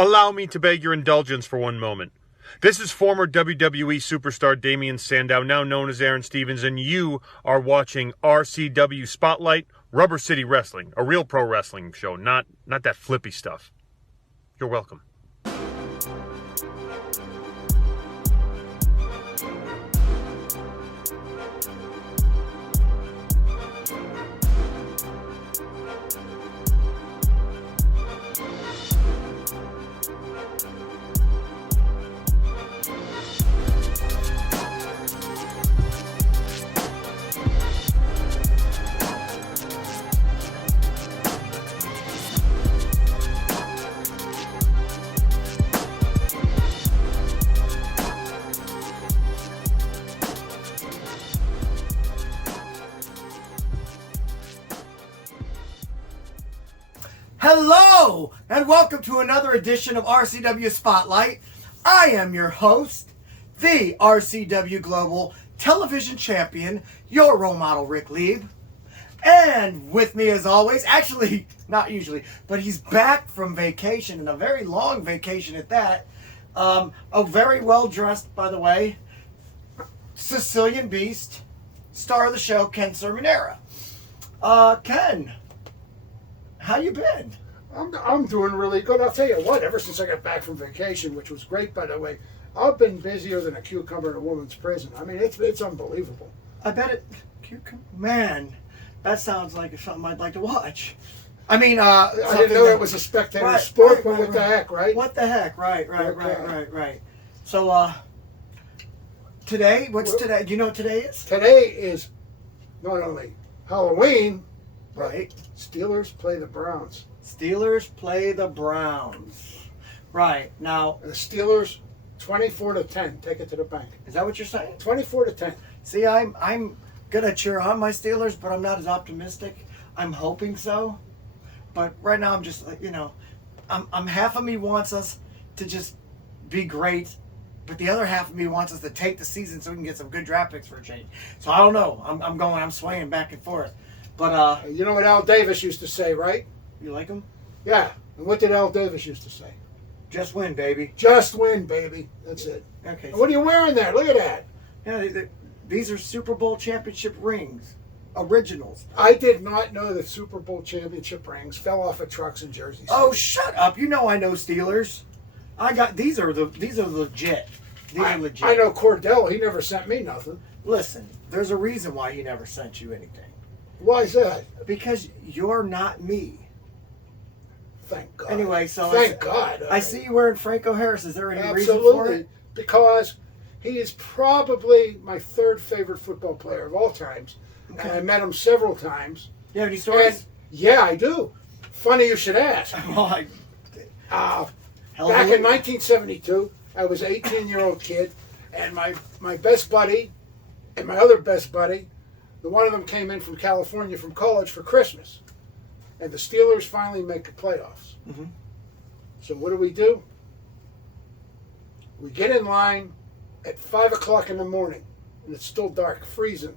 Allow me to beg your indulgence for one moment. This is former WWE superstar Damian Sandow, now known as Aaron Stevens, and you are watching RCW Spotlight, Rubber City Wrestling, a real pro wrestling show, not that flippy stuff. You're welcome. Hello, and welcome to another edition of RCW Spotlight. I am your host, the RCW Global Television Champion, your role model, Rick Lieb. And with me as always, actually, not usually, but he's back from vacation, and a very long vacation at that. A very well-dressed, by the way, Sicilian Beast, star of the show, Ken Cerminara. Ken, how you been? I'm doing really good. I'll tell you what, ever since I got back from vacation, which was great, by the way, I've been busier than a cucumber in a woman's prison. I mean, it's unbelievable. I bet it... Man, that sounds like something I'd like to watch. I mean, I didn't know it was a spectator sport, but what the heck, right? What the heck, right. So, today, what's today? Do you know what today is? Today is not only Halloween, right. Steelers play the Browns. Steelers play the Browns. Right, now... And the Steelers, 24-10, take it to the bank. Is that what you're saying? 24-10. See, I'm going to cheer on my Steelers, but I'm not as optimistic. I'm hoping so. But right now I'm just, I'm half of me wants us to just be great, but the other half of me wants us to take the season so we can get some good draft picks for a change. So I don't know. I'm swaying back and forth. But you know what Al Davis used to say, right? You like him? Yeah. And what did Al Davis used to say? Just win, baby. Just win, baby. That's it. Okay. And what are you wearing there? Look at that. Yeah, these are Super Bowl championship rings, originals. I did not know that Super Bowl championship rings fell off of trucks in Jersey City. Oh, shut up! You know I know Steelers. These are legit. These are legit. I know Cordell. He never sent me nothing. Listen, there's a reason why he never sent you anything. Why is that? Because you're not me. Thank God. Anyway, so thank God. I see you wearing Franco Harris. Is there any Absolutely. reason for it? Because he is probably my third favorite football player of all times. Okay. And I met him several times. You have any stories? And, yeah, I do. Funny you should ask. Back in 1972, I was an 18-year-old kid, and my best buddy and my other best buddy, the one of them came in from California from college for Christmas. And the Steelers finally make the playoffs. Mm-hmm. So what do? We get in line at 5 o'clock in the morning, and it's still dark, freezing,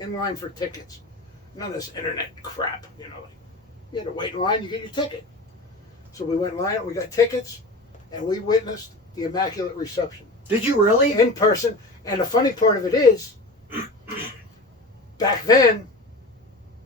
in line for tickets. None of this internet crap, you had to wait in line, you get your ticket. So we went in line, we got tickets, and we witnessed the Immaculate Reception. Did you really? In person. And the funny part of it is, back then,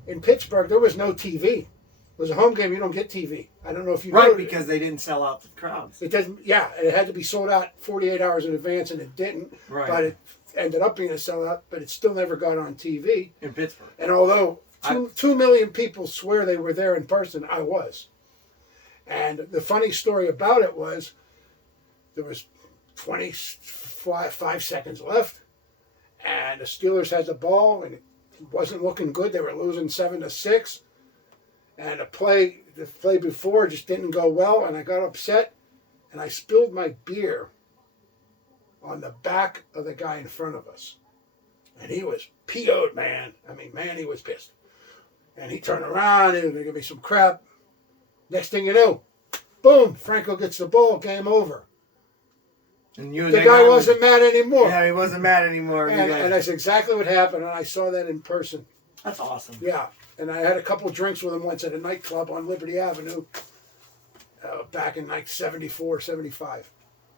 in Pittsburgh, there was no TV. It was a home game, you don't get TV. I don't know if you know. Right, because they didn't sell out the crowds. It doesn't. Yeah, it had to be sold out 48 hours in advance, and it didn't. Right. But it ended up being a sellout, but it still never got on TV. In Pittsburgh. And although 2 million people swear they were there in person, I was. And the funny story about it was, there was 25 seconds left, and the Steelers had the ball, and it wasn't looking good. They were losing 7-6. And the play before just didn't go well, and I got upset, and I spilled my beer on the back of the guy in front of us. And he was PO'd, man. I mean, man, he was pissed. And he turned around, he was going to give me some crap. Next thing you know, boom, Franco gets the ball, game over. And you the guy wasn't mad anymore. Yeah, he wasn't mad anymore. And that's exactly what happened, and I saw that in person. That's awesome. Yeah, and I had a couple drinks with him once at a nightclub on Liberty Avenue. back in like 74, 75.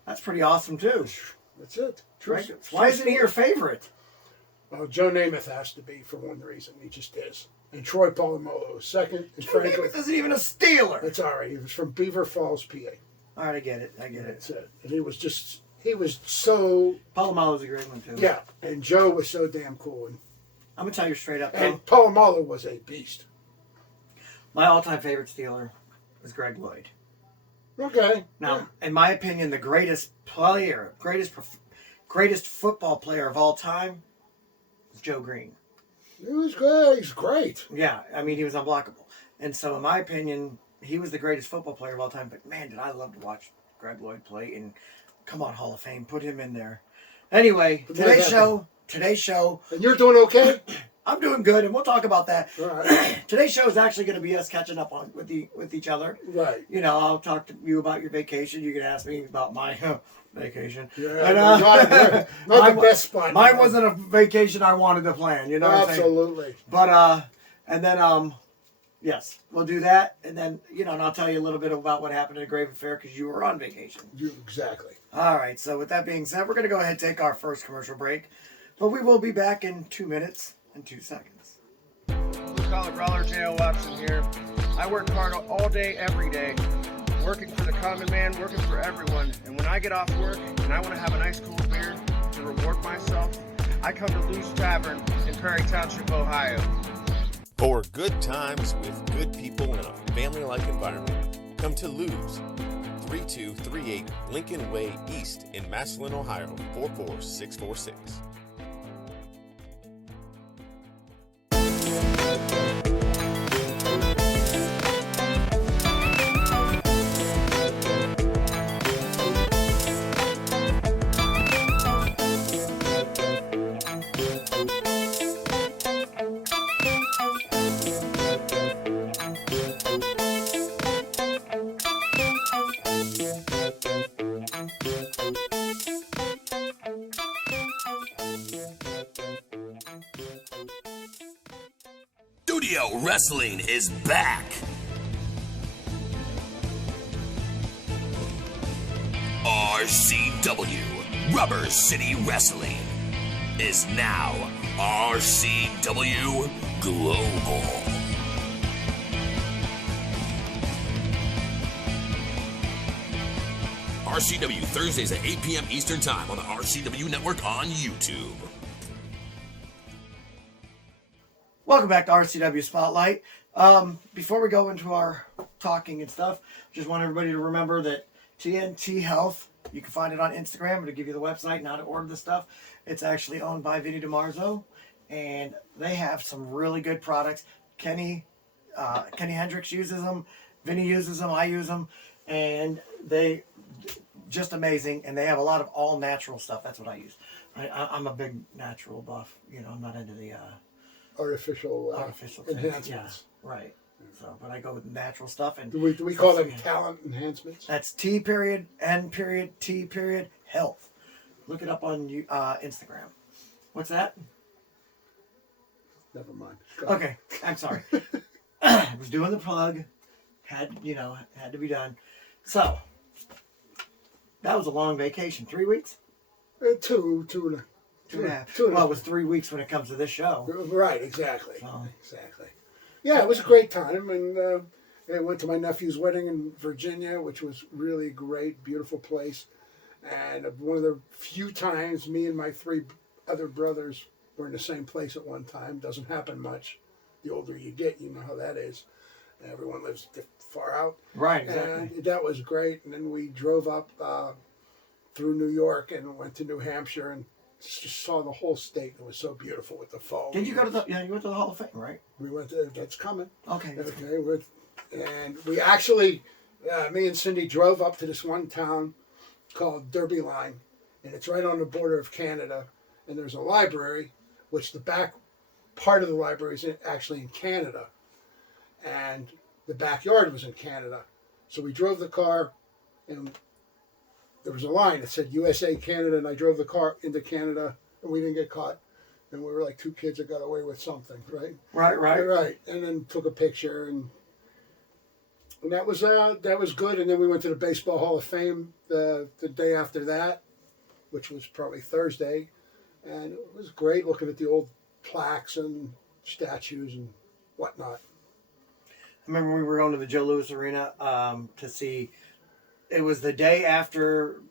That's pretty awesome too. That's it. Right? Why isn't he your favorite? Well, Joe Namath has to be for one reason. He just is. And Troy Polamalu is second. And Joe Namath isn't even a Steeler. That's all right. He was from Beaver Falls, PA. All right, I get it. That's it. And he was so... Polamalu's a great one too. Yeah, and Joe was so damn cool. And I'm going to tell you straight up, though. And Polamalu was a beast. My all-time favorite Steeler is Greg Lloyd. Okay. Now, in my opinion, the greatest football player of all time is Joe Green. He was good. He's great. Yeah, I mean, he was unblockable. And so, in my opinion, he was the greatest football player of all time. But, man, did I love to watch Greg Lloyd play. And, come on, Hall of Fame, put him in there. Anyway, today's show. And you're doing okay? I'm doing good, and we'll talk about that. All right. Today's show is actually going to be us catching up with each other. Right. You know, I'll talk to you about your vacation. You can ask me about my vacation. Yeah, and, not the best spot. Mine wasn't a vacation I wanted to plan. You know what I'm saying? Absolutely. But and then yes, we'll do that, and then and I'll tell you a little bit about what happened at Graven Fair because you were on vacation. Exactly. All right. So with that being said, we're going to go ahead and take our first commercial break, but we will be back in 2 minutes and 2 seconds. Blue Collar Brawler J.O. Watson here. I work hard all day, every day, working for the common man, working for everyone. And when I get off work and I want to have a nice cool beer to reward myself, I come to Lou's Tavern in Prairie Township, Ohio. For good times with good people in a family-like environment, come to Lou's, 3238 Lincoln Way East in Massillon, Ohio, 44646. Studio Wrestling is back. RCW, Rubber City Wrestling, is now RCW Global. RCW Thursdays at 8 p.m. Eastern Time on the RCW Network on YouTube. Welcome back to RCW Spotlight. Before we go into our talking and stuff, just want everybody to remember that TNT Health, you can find it on Instagram. It'll give you the website and how to order the stuff. It's actually owned by Vinny DiMarzo, and they have some really good products. Kenny Hendricks uses them. Vinny uses them. I use them, and they just amazing. And they have a lot of all natural stuff. That's what I use. I'm a big natural buff. I'm not into the artificial enhancements. Yeah, right. So, but I go with natural stuff. And do we call them talent enhancements? That's T.N.T. Health. Look it up on Instagram. What's that? Never mind. Okay, I'm sorry. I was doing the plug. Had to be done. So that was a long vacation. 3 weeks. Two and a half. Well, it was 3 weeks when it comes to this show. Right, exactly. So. Exactly. Yeah, it was a great time. And I went to my nephew's wedding in Virginia, which was really great, beautiful place. And one of the few times me and my 3 other brothers were in the same place at one time. Doesn't happen much. The older you get, you know how that is. Everyone lives far out. Right, exactly. And that was great. And then we drove up through New York and went to New Hampshire and just saw the whole state. It was so beautiful with the fall. Did you go to you went to the Hall of Fame, right? We went to, that's coming. Okay. And we actually, me and Cindy drove up to this one town called Derby Line, and it's right on the border of Canada. And there's a library, which the back part of the library is actually in Canada, and the backyard was in Canada. So we drove the car, and there was a line that said USA, Canada, and I drove the car into Canada, and we didn't get caught. And we were like 2 kids that got away with something, right? Right. Right. And then took a picture, and And that was good. And then we went to the Baseball Hall of Fame the day after that, which was probably Thursday. And it was great looking at the old plaques and statues and whatnot. I remember we were going to the Joe Louis Arena to see. It was the day after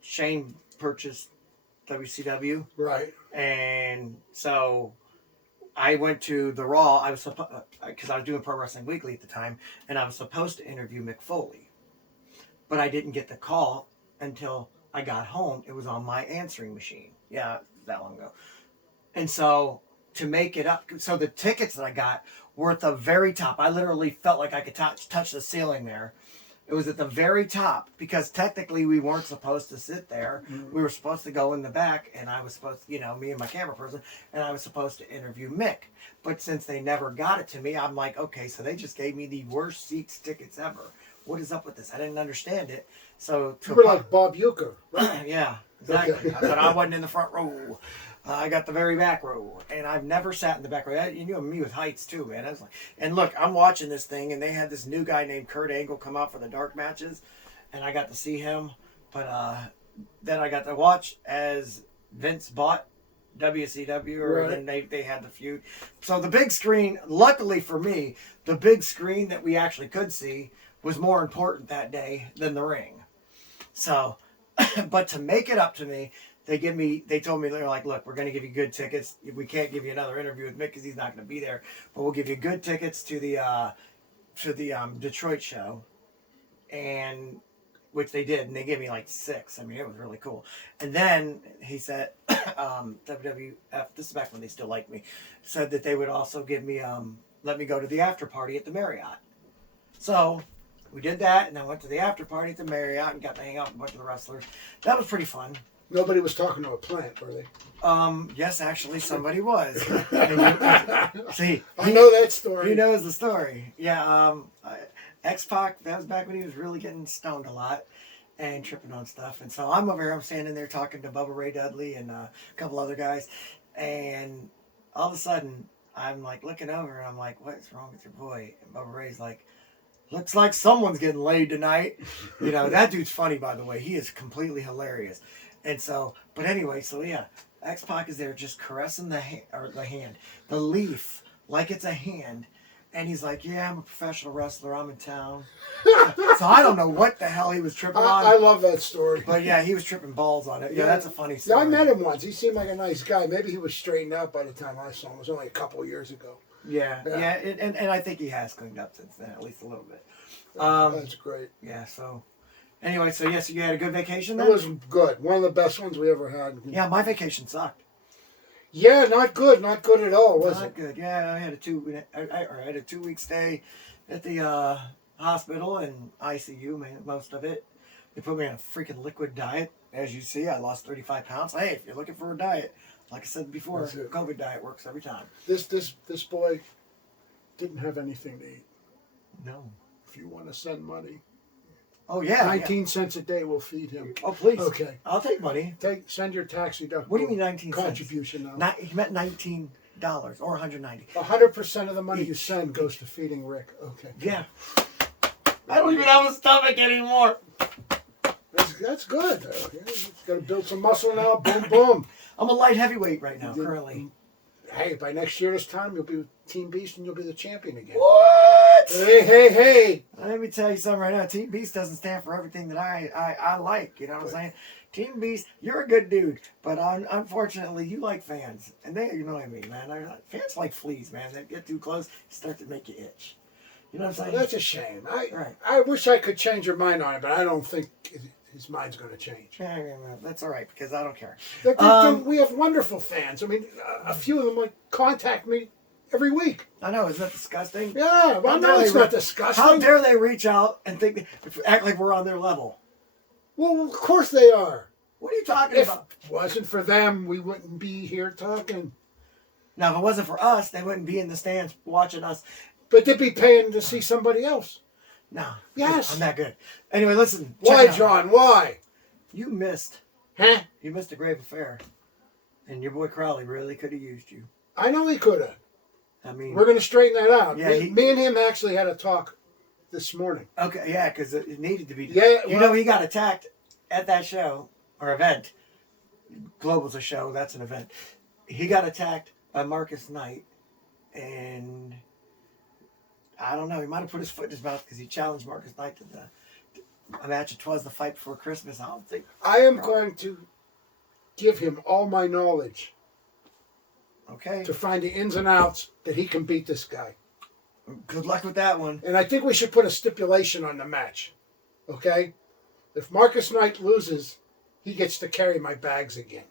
Shane purchased WCW. Right. And so I went to the Raw. I was because I was doing Pro Wrestling Weekly at the time, and I was supposed to interview Mick Foley, but I didn't get the call until I got home. It was on my answering machine. Yeah, that long ago. And so to make it up, so the tickets that I got were at the very top. I literally felt like I could touch the ceiling there. It was at the very top because technically we weren't supposed to sit there. Mm-hmm. We were supposed to go in the back, and I was supposed to, me and my camera person, and I was supposed to interview Mick. But since they never got it to me, I'm like, okay, so they just gave me the worst seats tickets ever. What is up with this? I didn't understand it. So you were like Bob Uecker, right? Yeah, exactly. Okay. But I wasn't in the front row. I got the very back row, and I've never sat in the back row. You know me with heights too, man. I was like, and look, I'm watching this thing, and they had this new guy named Kurt Angle come out for the dark matches, and I got to see him. But then I got to watch as Vince bought WCW, or right. then they had the feud. So the big screen, luckily for me, the big screen that we actually could see was more important that day than the ring. So, but to make it up to me. They told me, they're like, look, we're going to give you good tickets. We can't give you another interview with Mick because he's not going to be there, but we'll give you good tickets to the Detroit show, and which they did, and they gave me like 6. I mean, it was really cool. And then he said, WWF, this is back when they still liked me, said that they would also give me, let me go to the after party at the Marriott. So we did that, and I went to the after party at the Marriott and got to hang out with a bunch of the wrestlers. That was pretty fun. Nobody was talking to a plant, were they? Yes, actually, somebody was. See, I know that story. He knows the story. Yeah, X-Pac, that was back when he was really getting stoned a lot and tripping on stuff. And so I'm over here, I'm standing there talking to Bubba Ray Dudley and a couple other guys. And all of a sudden, I'm like looking over and I'm like, what's wrong with your boy? And Bubba Ray's like, looks like someone's getting laid tonight. That dude's funny, by the way. He is completely hilarious. And so, but anyway, so yeah, X-Pac is there just caressing the leaf, like it's a hand. And he's like, yeah, I'm a professional wrestler. I'm in town. So I don't know what the hell he was tripping on. I love that story. But yeah, he was tripping balls on it. Yeah, that's a funny story. Yeah, I met him once. He seemed like a nice guy. Maybe he was straightened out by the time I saw him. It was only a couple of years ago. Yeah. And I think he has cleaned up since then, at least a little bit. That's great. Yeah, so... Anyway, so yes, you had a good vacation then? It was good. One of the best ones we ever had. Yeah, my vacation sucked. Yeah, not good. Not good at all, was it? Not good. Yeah, I had a 2-week stay at the hospital and ICU, man, most of it. They put me on a freaking liquid diet. As you see, I lost 35 pounds. Hey, if you're looking for a diet, like I said before, COVID diet works every time. This boy didn't have anything to eat. No. If you want to send money. Oh, yeah. 19 cents a day will feed him. Oh, please. Okay. I'll take money. Send your tax deductible. What do you mean 19 cents? Contribution now. He meant $19 or $190. 100% of the money you send goes to feeding Rick. Okay. Yeah. I don't even have a stomach anymore. That's good. Got to build some muscle now. Boom, boom. I'm a light heavyweight right now, currently. Hey, by next year this time, you'll be with Team Beast and you'll be the champion again. What? Hey. Let me tell you something right now. Team Beast doesn't stand for everything that I like. You know what I'm saying? Team Beast, you're a good dude, but unfortunately, you like fans. And you know what I mean, man. Fans like fleas, man. They get too close, start to make you itch. You know what I'm saying? That's a shame. I wish I could change your mind on it, but I don't think his mind's going to change. Yeah, that's all right, because I don't care. We have wonderful fans. I mean, a few of them contact me every week. I know, isn't that disgusting? Yeah, well, no, it's not disgusting. How dare they reach out and act like we're on their level? Well, of course they are. What are you talking about? If it wasn't for them, we wouldn't be here talking. Now, if it wasn't for us, they wouldn't be in the stands watching us. But they'd be paying to see somebody else. No. Yes. I'm that good. Anyway, listen. Why, John? Why? You missed. Huh? You missed a grave affair. And your boy Crowley really could have used you. I know he could have. I mean, we're going to straighten that out. Yeah, me and him actually had a talk this morning. Okay, yeah, because it needed to be. Yeah, you well- know, he got attacked at that show or event. Global's a show. That's an event. He got attacked by Marcus Knight, and I don't know. He might have put his foot in his mouth because he challenged Marcus Knight to a match. It was the fight before Christmas. I don't think. I am going to give him all my knowledge Okay. to find the ins and outs that he can beat this guy. Good luck with that one. And I think we should put a stipulation on the match. Okay? If Marcus Knight loses, he gets to carry my bags again.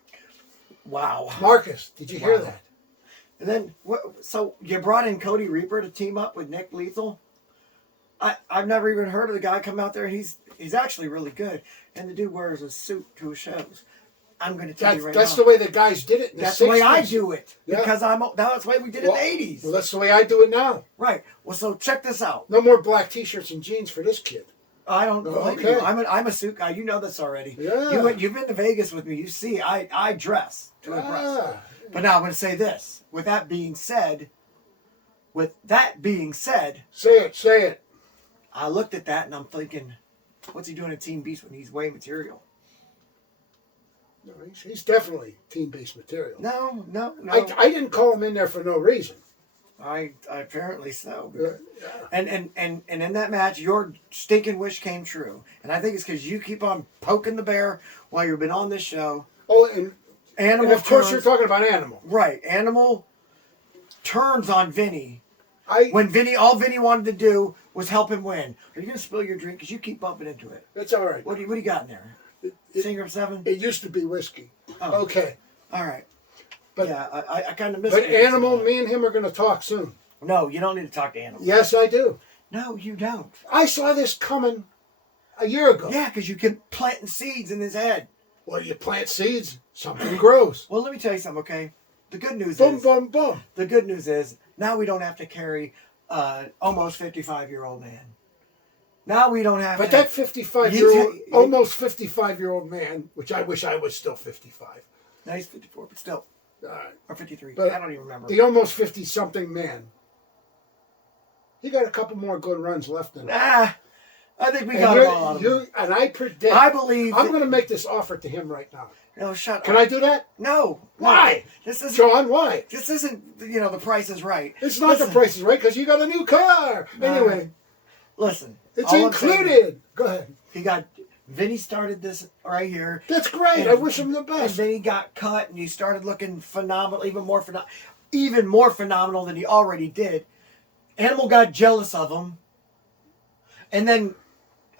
Wow. Marcus, did you hear Wow. that? And then, so you brought in Cody Reaper to team up with Nick Lethal? I've never even heard of the guy come out there. He's actually really good. And the dude wears a suit to his shows. I'm going to tell you right That's now. the way the guys did it in the 60s. That's the way I do it. Yeah. Because that's the way we did it Well, in the 80s. Well, that's the way I do it now. Right. Well, so check this out. No more black T-shirts and jeans for this kid. I don't blame Okay. you. I'm a suit guy. You know this already. Yeah. You've been to Vegas with me. You see, I dress to impress. Ah. But now I'm going to say this. With that being said, Say it. I looked at that and I'm thinking, what's he doing at Team Beast when he's way material? No, he's definitely Team Beast material. No. I didn't call him in there for no reason. I apparently so. Yeah. And in that match, your stinking wish came true. And I think it's because you keep on poking the bear while you've been on this show. Oh, and Animal of course turns- you're talking about Animal. Right. Animal turns on Vinny. When When all Vinny wanted to do was help him win. Are you going to spill your drink? Because you keep bumping into it. it's all right. What do you got in there? Singer of Seven? It used to be whiskey. Oh. Okay. All right. But- yeah, I kind of miss But it. Animal, me and him are going to talk soon. No, you don't need to talk to Animal. Yes, I do. No, you don't. I saw this coming a year ago. Yeah, because you keep planting seeds in his head. Well, you plant seeds, something grows. Well, let me tell you something, okay? The good news Boom, is boom, boom. the good news is now we don't have to carry almost 55-year-old man. Now we don't have But to. that 55-year-old, almost 55-year-old man, which I wish I was still 55. No, he's 54, but still. All right. Or 53. But I don't even remember. The almost 50-something man. He got a couple more good runs left in him. I think we got it all out of him. And I predict. I believe. I'm going to make this offer to him right now. No, shut Can up. I do that? No. Why? This isn't. John, why? This isn't. The Price is Right. It's not the price is right because you got a new car. Anyway, Listen. it's all I'm saying is included. Go ahead. He got. Vinny started this right here. That's great. And- I wish him the And best. then he got cut, and he started looking phenomenal, even more phenomenal than he already did. Animal got jealous of him, and then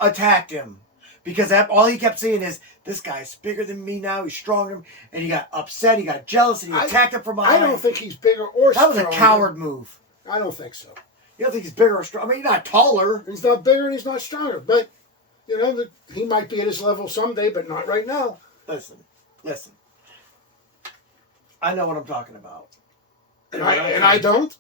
attacked him because all he kept saying is, "This guy's bigger than me now. He's stronger." And he got upset. He got jealous, and he attacked him from behind. I don't think he's bigger or that was stronger. a coward move. I don't think so. You don't think he's bigger or stronger? I mean, he's not taller. He's not bigger and he's not stronger. But, he might be at his level someday, but not right now. Listen. I know what I'm talking about. And I don't.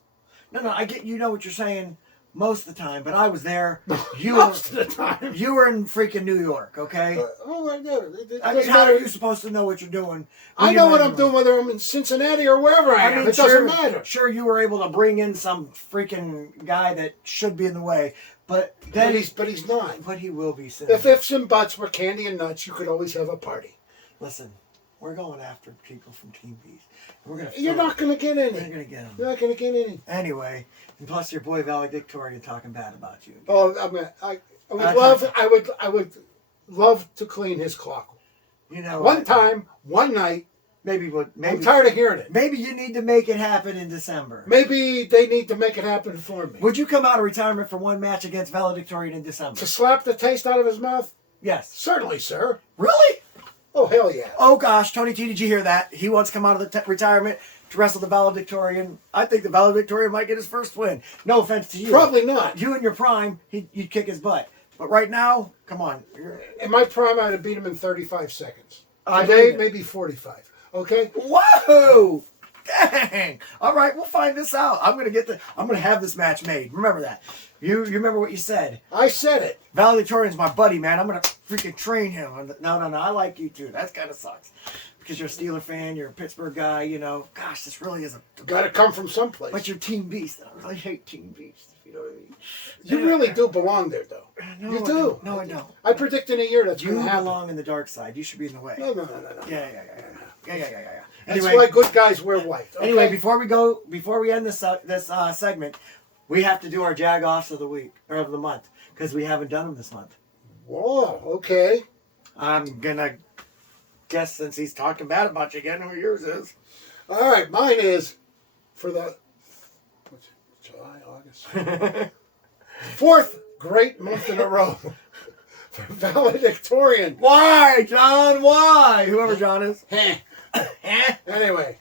No, I get. You know what you're saying most of the time, but I was there. Most of the time. You were in freaking New York, okay? Oh, I know. It I mean, doesn't how matter. are you supposed to know what you're doing? I know what I'm doing, whether I'm in Cincinnati or wherever I am. It doesn't matter. Sure, you were able to bring in some freaking guy that should be in the way, but then But he's not. But he will be soon. If ifs and buts were candy and nuts, you could always have a party. Listen, we're going after people from Team Beast. We're gonna. You're not going to get any. You're gonna get them. You're not going to get any. Anyway, and plus your boy valedictorian talking bad about you. Oh, I would love to clean his clock. You know, One time, one night. maybe I'm tired of hearing it. Maybe you need to make it happen in December. Maybe they need to make it happen for me. Would you come out of retirement for one match against valedictorian in December? To slap the taste out of his mouth? Yes. Certainly, sir. Really? Oh, hell yeah. Oh gosh, Tony T, did you hear that? He wants to come out of the retirement to wrestle the valedictorian. I think the valedictorian might get his first win. No offense to you. Probably not. You in your prime, you'd kick his butt. But right now, come on. In my prime, I'd have beat him in 35 seconds. I Today, believe it. maybe 45. Okay? Whoa! Dang! All right, we'll find this out. I'm gonna have this match made. Remember that. You remember what you said? I said it. Valedictorian's my buddy, man. I'm gonna freaking train him. No. I like you too. That kind of sucks because you're a Steeler fan. You're a Pittsburgh guy. You know, gosh, this really is a. Got to come from someplace. But you're Team Beast. I really hate Team Beast. If you know what I mean. You really do belong there, though. No, You do. No, I don't. I predict in a year that's You going to happen. belong in the dark side. You should be in the way. No. Yeah. That's Anyway, why good guys wear white. Okay? Anyway, before we end this segment, we have to do our jag-offs of the week or of the month because we haven't done them this month. Whoa, okay. I'm gonna guess since he's talking bad about you again, who yours is. All right, mine is for the July, August. Fourth great month in a row for valedictorian. Why, John? Why? Whoever John is. Anyway,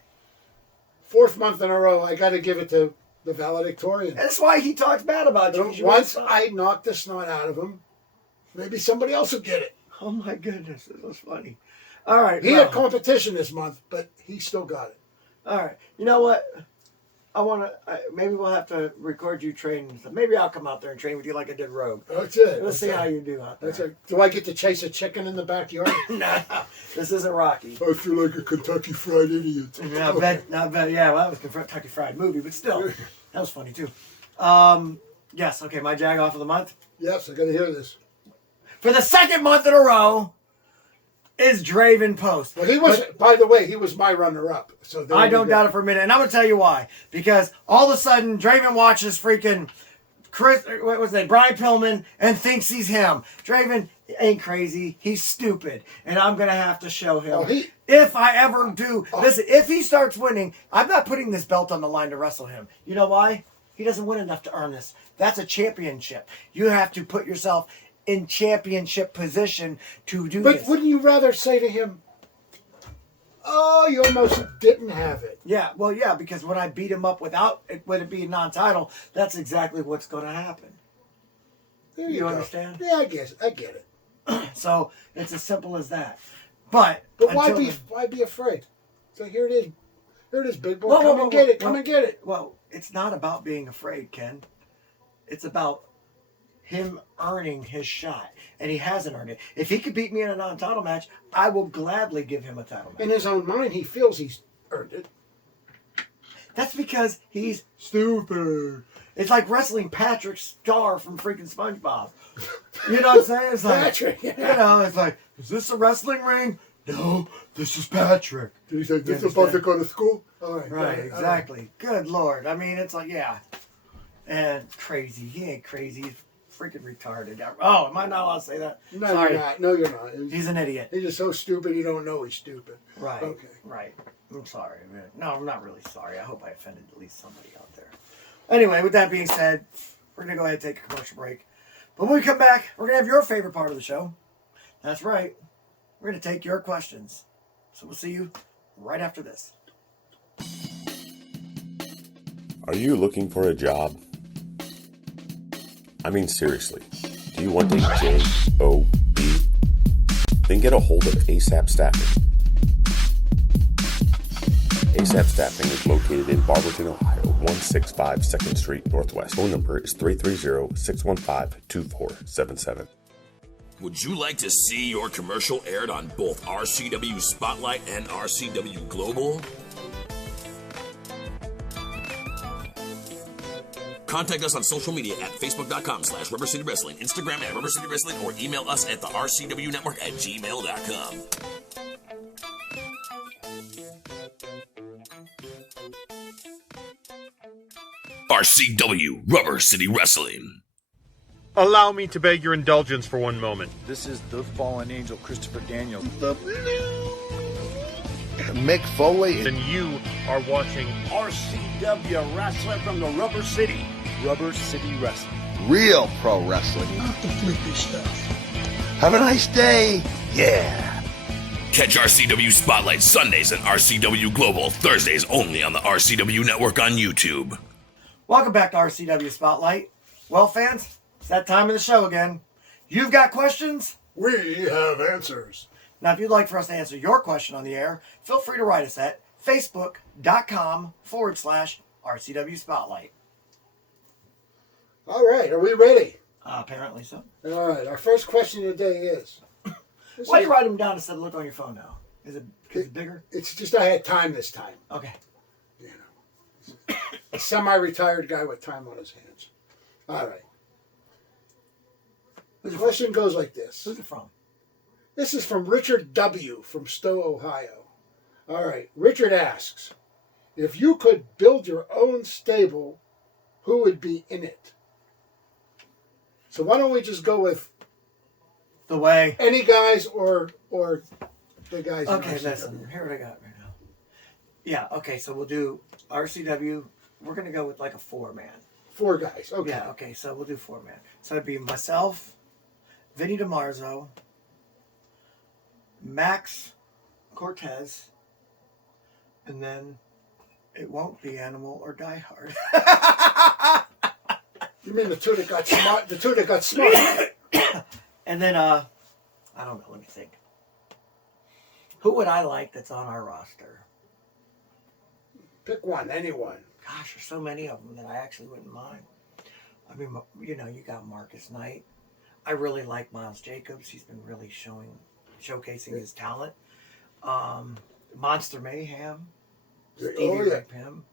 fourth month in a row, I got to give it to the valedictorian. That's why he talks bad about you. Once I knocked the snot out of him, maybe somebody else will get it. Oh my goodness, this was funny. All right, He had competition this month, but he still got it. All right, you know what? I want to. Maybe we'll have to record you training. Maybe I'll come out there and train with you like I did Rogue. That's it. Let's see how you do out there. That's it. Do I get to chase a chicken in the backyard? No, this isn't Rocky. I feel like a Kentucky Fried Idiot. Not bad. Yeah, well, that was a Kentucky Fried movie, but still, that was funny too. Yes. Okay, my jag off of the month Yes, I got to hear this. for the second month in a row is Draven Post. Well, he was. By the way, he was my runner-up. So there I you don't go. doubt it for a minute, and I'm gonna tell you why. Because all of a sudden, Draven watches freaking Brian Pillman and thinks he's him. Draven ain't crazy. He's stupid, and I'm gonna have to show him. If I ever do, listen. If he starts winning, I'm not putting this belt on the line to wrestle him. You know why? He doesn't win enough to earn this. That's a championship. You have to put yourself in championship position to do this. But wouldn't you rather say to him, "Oh, you almost didn't have it"? Yeah, well, yeah, because when I beat him up without it being non-title, that's exactly what's going to happen. There You go. understand? Yeah, I guess I get it. So it's as simple as that. But why until why be afraid? So here it is. Here it is, big boy. Whoa, Come whoa, and get whoa, it. Come whoa. and get it. Well, it's not about being afraid, Ken. It's about him earning his shot, and he hasn't earned it. If he could beat me in a non-title match, I will gladly give him a title match. In his own mind, he feels he's earned it. That's because he's stupid. It's like wrestling Patrick Star from freaking SpongeBob. You know what I'm saying? It's like, Patrick, yeah. You know, it's like, is this a wrestling ring? No, this is Patrick. Did he say this is about to go to school? All right. Right, exactly. Good Lord. I mean, it's like, yeah. And crazy. He ain't crazy. He's freaking retarded. Oh, am I not allowed to say that? No, Sorry. you're not. No, you're not. He's an idiot. He's just so stupid you don't know he's stupid. Right. Okay. Right. I'm sorry, man. No, I'm not really sorry. I hope I offended at least somebody out there. Anyway, with that being said, we're going to go ahead and take a commercial break. But when we come back, we're going to have your favorite part of the show. That's right. We're going to take your questions. So we'll see you right after this. Are you looking for a job? I mean, seriously, do you want a job? Then get a hold of ASAP Staffing. ASAP Staffing is located in Barberton, Ohio, 165 2nd Street Northwest. Phone number is 330-615-2477. Would you like to see your commercial aired on both RCW Spotlight and RCW Global? Contact us on social media at facebook.com/Rubber City Wrestling, Instagram at Rubber City Wrestling, or email us at the RCW Network at gmail.com. RCW Rubber City Wrestling. Allow me to beg your indulgence for one moment. This is the fallen angel, Christopher Daniels. Mick Foley. And you are watching RCW Wrestling from the Rubber City. Rubber City Wrestling. Real pro wrestling. Not the flippy stuff. Have a nice day. Yeah. Catch RCW Spotlight Sundays and RCW Global Thursdays only on the RCW Network on YouTube. Welcome back to RCW Spotlight. Well, fans, it's that time of the show again. You've got questions? We have answers. Now, if you'd like for us to answer your question on the air, feel free to write us at facebook.com/RCW Spotlight. All right, are we ready? Apparently so. All right, our first question of the day is... Why do you write them down instead of look on your phone now? Is it because it's bigger? It's just I had time this time. Okay. You know, a semi-retired guy with time on his hands. All right. The question goes like this. Who's it from? This is from Richard W. from Stowe, Ohio. All right. Richard asks, if you could build your own stable, who would be in it? So why don't we just go with The Way. any guys or the guys in Okay, RCW? listen. Here what I got right now. Yeah, okay, so we'll do RCW. We're going to go with like a 4-man. 4 guys. Okay. Yeah, okay, so we'll do 4-man. So it'd be myself, Vinny DiMarzo, Max Cortez, and then it won't be Animal or Die Hard. You mean the two that got smart? The two that got smart. And then, I don't know, let me think. Who would I like that's on our roster? Pick one, anyone. Gosh, there's so many of them that I actually wouldn't mind. I mean, you know, you got Marcus Knight. I really like Miles Jacobs. He's been really showcasing his talent. Monster Mayhem. Stevie Ray Pim.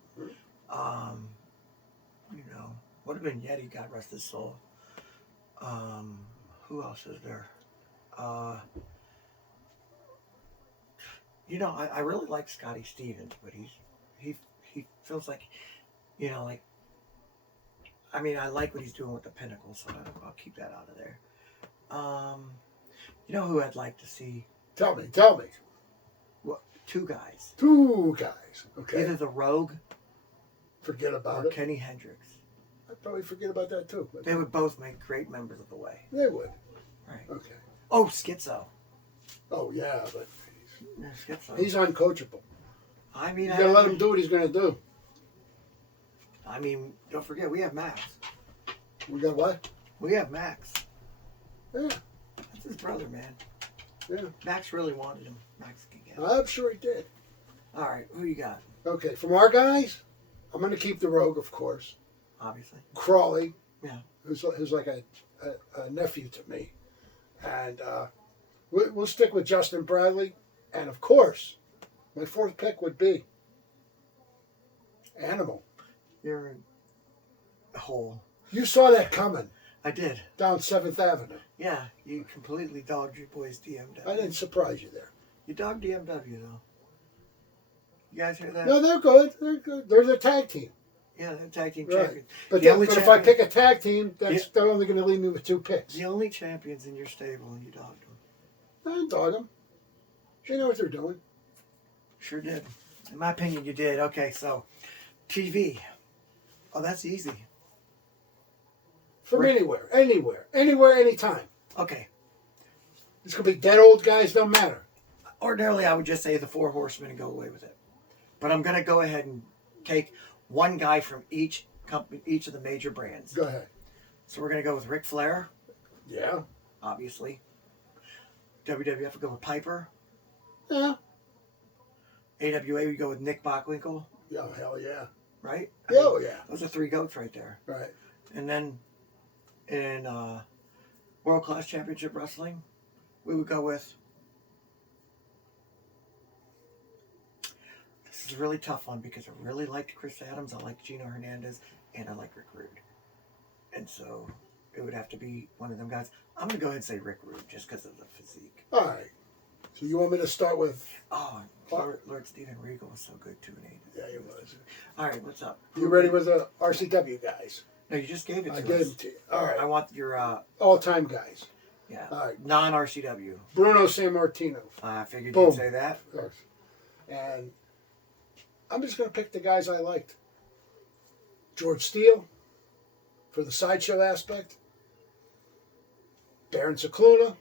You know, would have been Yeti, God rest his soul. Who else is there? You know, I really like Scotty Stevens, but he feels like, you know, like, I mean, I like what he's doing with the Pinnacle, so I'll keep that out of there. You know who I'd like to see? Tell me. What, 2 guys. 2 guys. Okay. Either the Rogue Forget about or it. Kenny Hendricks. I'd probably forget about that too. But They would both make great members of the Way. they would. Right. Okay. Oh, Schizo. Oh yeah, but Yeah, Schizo. he's uncoachable. I mean, You gotta let him do what he's gonna do. I mean, don't forget, we have Max. We got what? We have Max. Yeah, That's his brother, man. yeah. Max really wanted him. Max can get him. I'm sure he did. All right, who you got? Okay, from our guys, I'm gonna keep the Rogue, of course. Obviously. Crawley, Yeah. who's like a nephew to me, and we'll stick with Justin Bradley, and of course, my 4th pick would be Animal. You're in a hole. You saw that coming I did. down 7th Avenue. Yeah, you completely dogged your boys DMW. I didn't surprise you there. You dogged DMW, though. You guys hear that? No, they're good. They're good. They're the tag team. Yeah, they're tag team Right. champions. But, The only but if I champion- pick a tag team, they're only going to leave me with 2 picks. The only champions in your stable, and you dogged them. I didn't dog them. They know what they're doing. Sure did. In my opinion, you did. Okay, so TV. Oh, that's easy. From anywhere, anytime. Okay. It's going to be dead old guys, don't matter. Ordinarily, I would just say the 4 horsemen and go away with it. But I'm going to go ahead and take one guy from each company, each of the major brands. Go ahead. So we're going to go with Ric Flair, Yeah. obviously. WWF would go with Piper. Yeah. AWA would go with Nick Bockwinkel, Yeah, hell yeah. right? Oh, yeah. Those are 3 goats right there. Right. And then in World Class Championship Wrestling, we would go with... This is a really tough one because I really liked Chris Adams, I like Gino Hernandez, and I like Rick Rude. And so it would have to be one of them guys. I'm going to go ahead and say Rick Rude just because of the physique. All right. So you want me to start with... Oh, Lord Steven Regal was so good too. Yeah, he was. All right, what's up? You ready with the RCW guys? No, you just gave it to I us. gave them to you. All right. I want your, All-time guys. yeah, All right. non-RCW. Bruno Sammartino. I figured Boom. you'd say that. Of course. And I'm just going to pick the guys I liked. George Steele for the sideshow aspect. Baron Cicluna.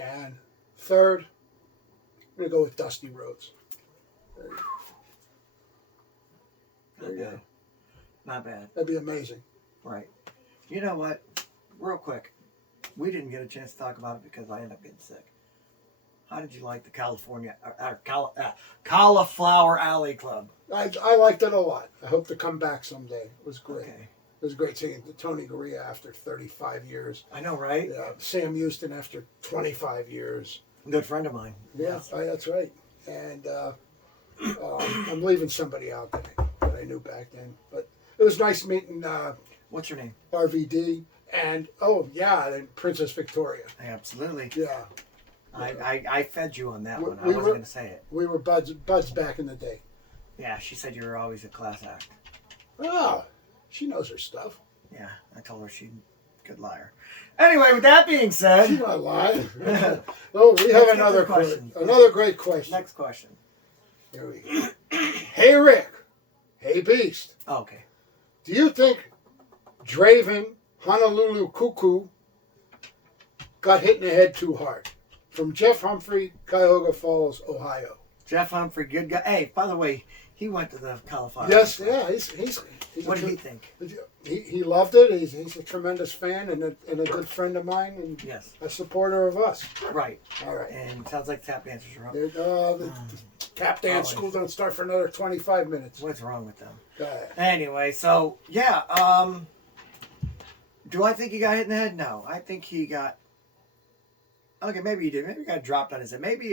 And third, I'm going to go with Dusty Rhodes. There you go. Not bad. That'd be amazing. Right. You know what? Real quick. We didn't get a chance to talk about it because I ended up getting sick. How did you like the Cauliflower Alley Club? I liked it a lot. I hope to come back someday. It was great. Okay. was great seeing Tony Gurria after 35 years. I know, right? Sam Houston after 25 years. Good friend of mine. Yeah, that's right. And I'm leaving somebody out that I knew back then. But it was nice meeting What's your name? RVD and, and Princess Victoria. Absolutely. Yeah. I fed you on that one. I we wasn't were- going to say it. We were buds back in the day. Yeah, she said you were always a class act. Oh, she knows her stuff. Yeah, I told her she's a good liar. Anyway, with that being She's said, not lying. Well, we have Let's get another to questions. another great question. next question. Here we go. Hey, Rick. Hey, Beast. Oh, okay. Do you think Draven Honolulu Cuckoo got hit in the head too hard? From Jeff Humphrey, Cuyahoga Falls, Ohio. Jeff Humphrey, good guy. Hey, by the way, he went to the California. Yes, yeah, he's What did he think? He loved it. He's a tremendous fan and a good friend of mine and Yes. a supporter of us. Right. All right. And sounds like tap dancers are up. The tap dance school don't start for another 25 minutes. What's wrong with them? Go ahead. Anyway, so yeah. Do I think he got hit in the head? No. I think he got. Okay, maybe he did. Maybe he got dropped on his head. Maybe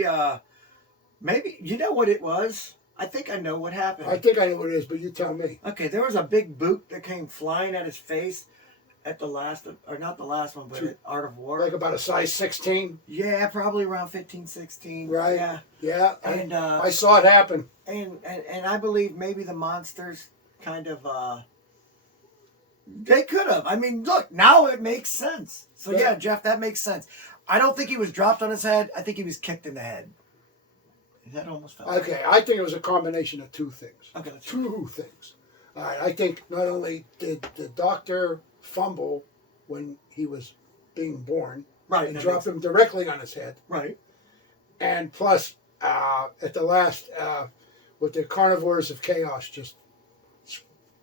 you know what it was? I think I know what happened. I think I know what it is, but you tell me. Okay, there was a big boot that came flying at his face at the last, or not the last one, but at Art of War. Like about a size 16. Yeah, probably around 15, 16. Right. Yeah. Yeah. And I saw it happen. And I believe maybe the monsters kind of they could have. I mean, look, now it makes sense. So yeah, Jeff, that makes sense. I don't think he was dropped on his head. I think he was kicked in the head. That almost felt. Okay, I think it was a combination of two things. Okay, two things. All right, I think not only did the doctor fumble when he was being born, right, and dropped him directly on his head, right, and plus at the last with the Carnivores of Chaos just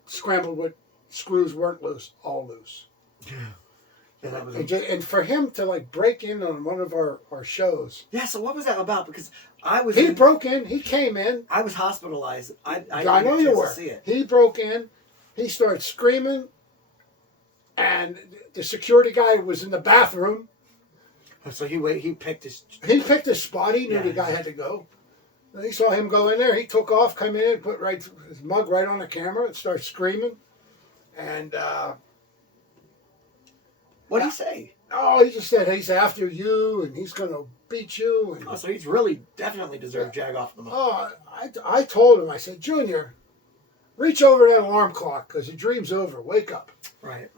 scrambled with screws weren't loose, all loose. Yeah, that was and for him to like break in on one of our shows. Yeah, so what was that about? Because I was. He broke in. He came in. I was hospitalized. I know you were. See it. He broke in. He started screaming, and the security guy was in the bathroom. So he picked his. He picked his spot. He knew the guy had to go. And he saw him go in there. He took off, come in, put his mug right on the camera, and started screaming. And what did he say? Oh, he just said he's after you and he's going to beat you. And, oh, so he's really definitely deserved jag off the mug. Oh, I told him, I said, Junior, reach over that alarm clock because the dream's over. Wake up. Right.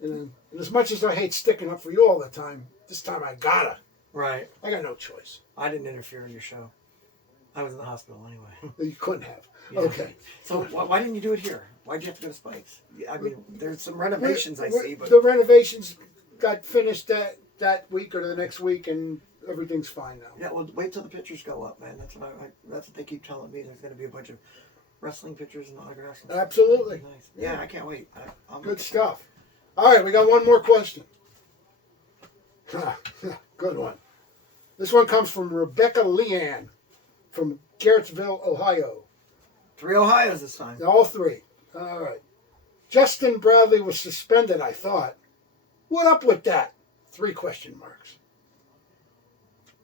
And as much as I hate sticking up for you all the time, this time I gotta. Right. I got no choice. I didn't interfere in your show. I was in the hospital anyway. You couldn't have. Yeah. Okay. So why didn't you do it here? Why'd you have to go to Spike's? I mean, there's some renovations I see, but the renovations got finished that week or the next week, and everything's fine now. Yeah, well, wait till the pictures go up, man. That's what they keep telling me. There's going to be a bunch of wrestling pictures and autographs. And Absolutely. nice. Yeah, I can't wait. I'll Good stuff. All right, we got one more question. Good one. This one comes from Rebecca Leanne from Garrettsville, Ohio. 3 Ohio's this time. All three. All right. Justin Bradley was suspended, I thought. What up with that? 3 question marks.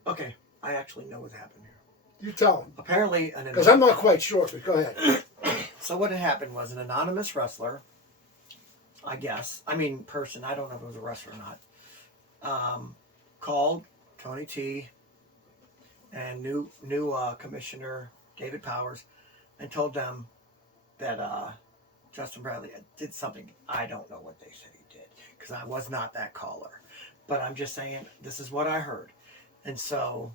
Okay, I actually know what happened here. You tell him. Apparently, because I'm not quite sure, but go ahead. So what had happened was an anonymous wrestler, I guess. I mean, person. I don't know if it was a wrestler or not. Called Tony T and new commissioner David Powers and told them that Justin Bradley did something. I don't know what they said he did because I was not that caller. But I'm just saying this is what I heard. And so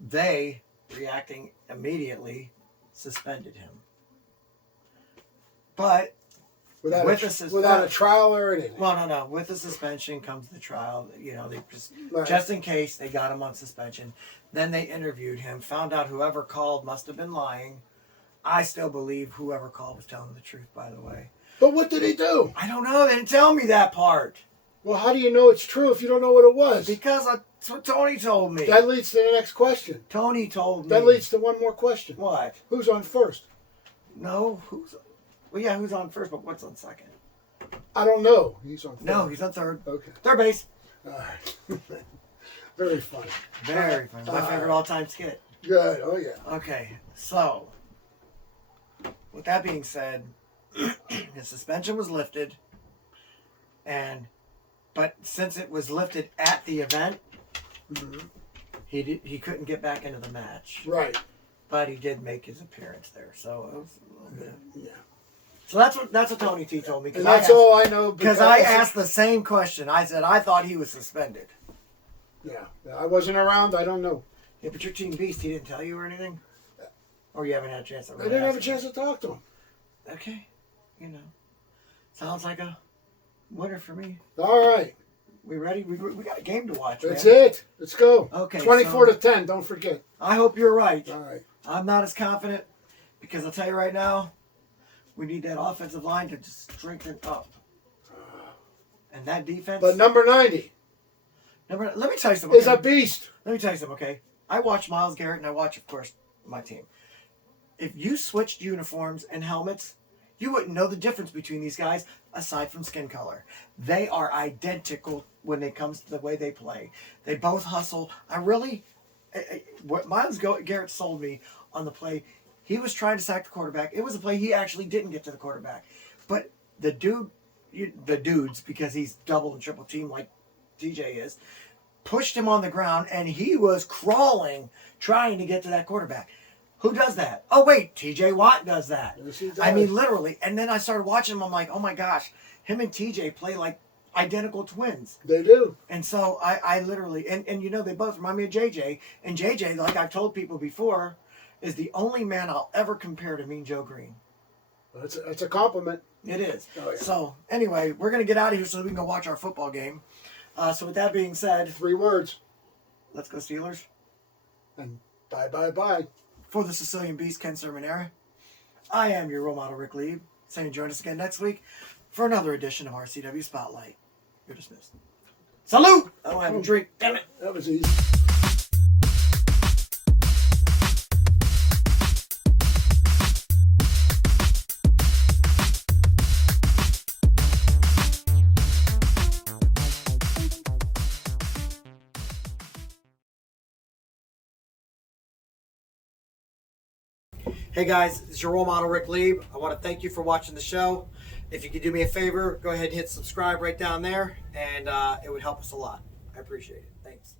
they, reacting immediately, suspended him. But without a trial or anything. Well, no. With the suspension comes the trial. You know, they just in case they got him on suspension. Then they interviewed him, found out whoever called must have been lying. I still believe whoever called was telling the truth, by the way. But what did he do? I don't know. They didn't tell me that part. Well, how do you know it's true if you don't know what it was? Because that's what Tony told me. That leads to the next question. Tony told me. That leads to one more question. What? Who's on first? No, Well, yeah, who's on first, but what's on second? I don't know. He's on third. No, he's on third. Okay. Third base. All right. Very funny. Very funny. My favorite all-time skit. Good. Oh, yeah. Okay, so with that being said, his suspension was lifted, but since it was lifted at the event, he couldn't get back into the match. Right. But he did make his appearance there, so it was a little bit. Yeah. So that's what Tony T told me. And that's all I know. Because I asked the same question. I said I thought he was suspended. Yeah. I wasn't around. I don't know. Yeah, but your Team Beast, he didn't tell you or anything? Or you haven't had a chance to I didn't have a chance to talk to him. Okay. You know. Sounds like a winner for me. All right. We ready? We got a game to watch, That's man. it. Let's go. Okay. 24-10. Don't forget. I hope you're right. All right. I'm not as confident because I'll tell you right now, we need that offensive line to just strengthen up. And that defense. But number 90 let me tell you something. is a beast. Let me tell you something, okay? I watch Myles Garrett and I watch, of course, my team. If you switched uniforms and helmets, you wouldn't know the difference between these guys aside from skin color. They are identical when it comes to the way they play. They both hustle. What Myles Garrett sold me on the play, he was trying to sack the quarterback. It was a play he actually didn't get to the quarterback. But the dudes, because he's double and triple team like TJ is, pushed him on the ground and he was crawling trying to get to that quarterback. Who does that? Oh, wait, TJ Watt does that. Yes, he does. I mean, literally. And then I started watching him. I'm like, oh my gosh, him and TJ play like identical twins. They do. And so I literally, and you know, they both remind me of JJ. And JJ, like I've told people before, is the only man I'll ever compare to Mean Joe Green. That's a compliment. It is. Oh, yeah. So anyway, we're going to get out of here so we can go watch our football game. So with that being said, 3 words. let's go Steelers. And bye. For the Sicilian Beast, Ken Cerminara, I am your role model, Rick Lieb, saying join us again next week for another edition of RCW Spotlight. You're dismissed. Salute! I don't have a drink. Damn it. That was easy. Hey guys, it's your role model, Rick Lieb. I want to thank you for watching the show. If you could do me a favor, go ahead and hit subscribe right down there, and it would help us a lot. I appreciate it. Thanks.